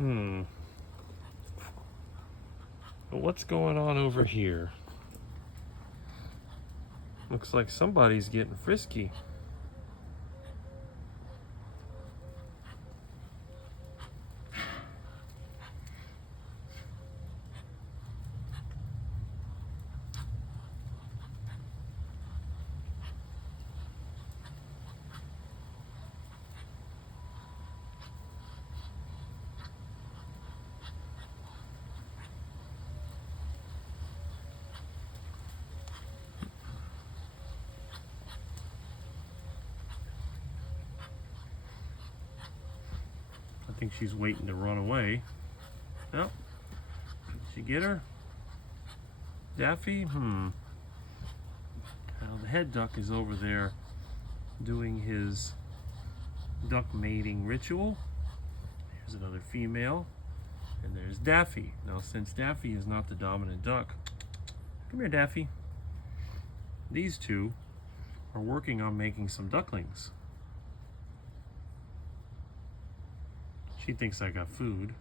But what's going on over here? Looks like somebody's getting frisky. I think she's waiting to run away. Oh, did she get her? Daffy? Now the head duck is over there doing his duck mating ritual. There's another female, and there's Daffy. Now, since Daffy is not the dominant duck, come here, Daffy. These two are working on making some ducklings. She thinks I got food.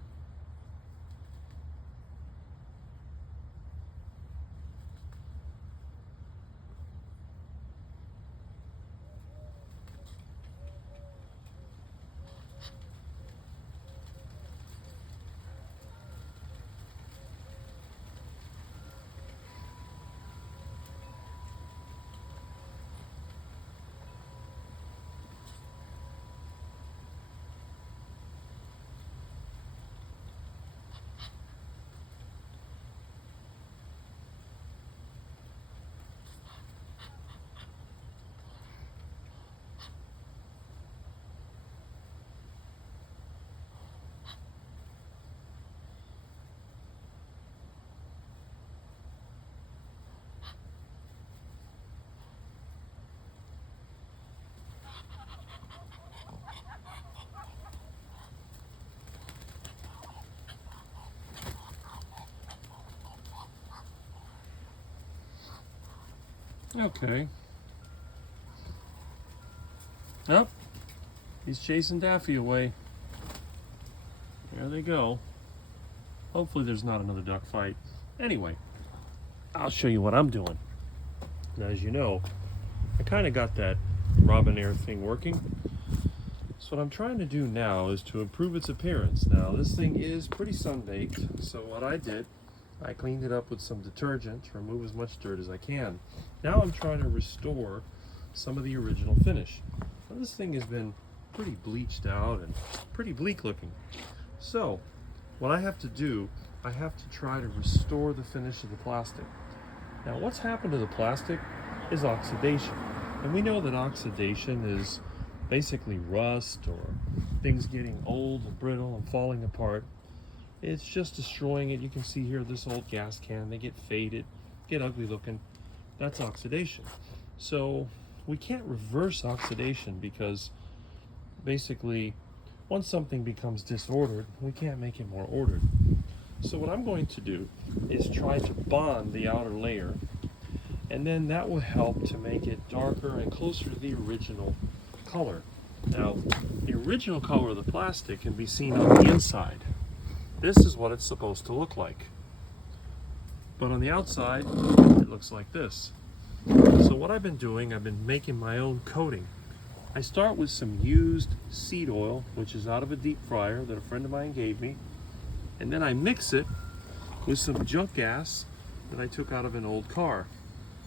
Okay. Oh, he's chasing Daffy away. There they go. Hopefully there's not another duck fight. Anyway, I'll show you what I'm doing. Now, as you know, I kind of got that robinair thing working. So what I'm trying to do now is to improve its appearance. Now, this thing is pretty sun-baked, so what I did, I cleaned it up with some detergent to remove as much dirt as I can. Now I'm trying to restore some of the original finish. Now, this thing has been pretty bleached out and pretty bleak looking. So what I have to do, I have to try to restore the finish of the plastic. Now, what's happened to the plastic is oxidation. And we know that oxidation is basically rust or things getting old and brittle and falling apart. It's just destroying it. You can see here this old gas can, they get faded, get ugly looking. That's oxidation. So we can't reverse oxidation because basically once something becomes disordered, we can't make it more ordered. So what I'm going to do is try to bond the outer layer, and then that will help to make it darker and closer to the original color. Now, the original color of the plastic can be seen on the inside. This is what it's supposed to look like. But on the outside, it looks like this. So what I've been doing, I've been making my own coating. I start with some used seed oil, which is out of a deep fryer that a friend of mine gave me. And then I mix it with some junk gas that I took out of an old car.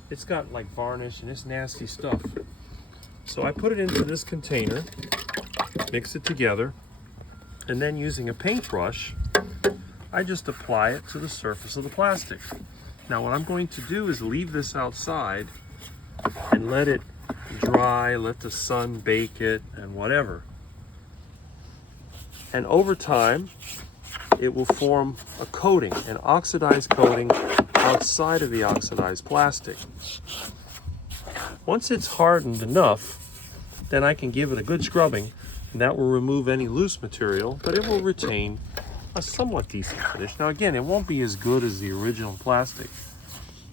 It's got like varnish and it's nasty stuff. So I put it into this container, mix it together, and then using a paintbrush, I just apply it to the surface of the plastic. Now what I'm going to do is leave this outside and let it dry, let the sun bake it and whatever. And over time, it will form a coating, an oxidized coating outside of the oxidized plastic. Once it's hardened enough, then I can give it a good scrubbing, and that will remove any loose material, but it will retain a somewhat decent finish. Now again, it won't be as good as the original plastic,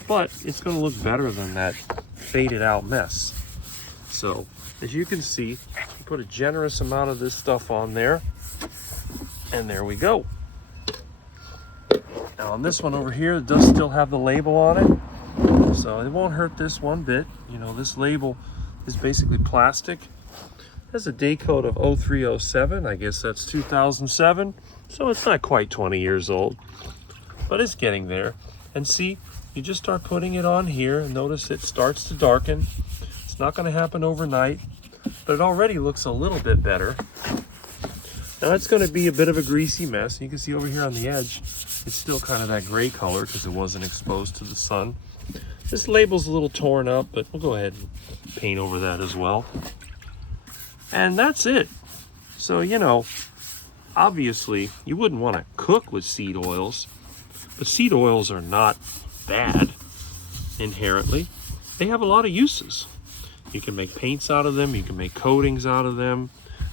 but it's going to look better than that faded out mess. So as you can see, put a generous amount of this stuff on there, And there we go. Now on this one over here, it does still have the label on it, so it won't hurt this one bit. You know, this label is basically plastic. It has a day code of 0307. I guess that's 2007. So it's not quite 20 years old, but it's getting there. And see, you just start putting it on here and notice it starts to darken. It's not going to happen overnight, but it already looks a little bit better. Now it's going to be a bit of a greasy mess. You can see over here on the edge, it's still kind of that gray color because it wasn't exposed to the sun. This label's a little torn up, but we'll go ahead and paint over that as well. And that's it. So, you know, obviously you wouldn't want to cook with seed oils, but seed oils are not bad inherently. They have a lot of uses. You can make paints out of them, you can make coatings out of them,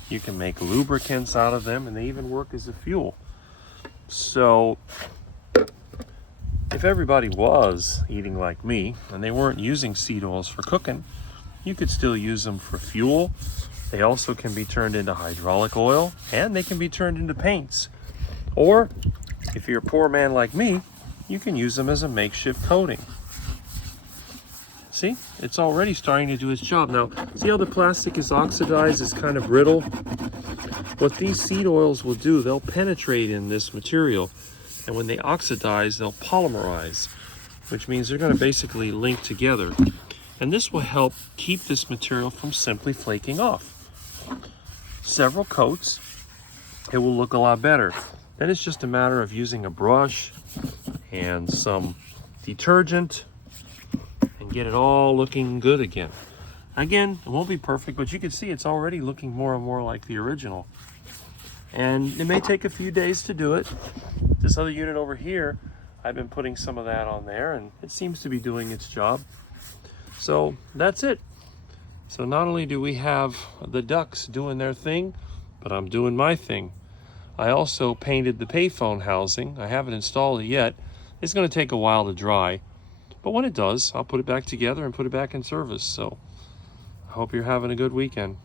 you can make lubricants out of them, and they even work as a fuel. So if everybody was eating like me and they weren't using seed oils for cooking, you could still use them for fuel. They also can be turned into hydraulic oil, and they can be turned into paints. Or if you're a poor man like me, you can use them as a makeshift coating. See, it's already starting to do its job. Now, see how the plastic is oxidized, it's kind of brittle? What these seed oils will do, they'll penetrate in this material, and when they oxidize, they'll polymerize, which means they're going to basically link together. And this will help keep this material from simply flaking off. Several coats, it will look a lot better. Then it's just a matter of using a brush and some detergent and get it all looking good again. Again, it won't be perfect, but you can see it's already looking more and more like the original. And it may take a few days to do it. This other unit over here, I've been putting some of that on there, and it seems to be doing its job. So that's it. So not only do we have the ducks doing their thing, but I'm doing my thing. I also painted the payphone housing. I haven't installed it yet. It's going to take a while to dry, but when it does, I'll put it back together and put it back in service. So I hope you're having a good weekend.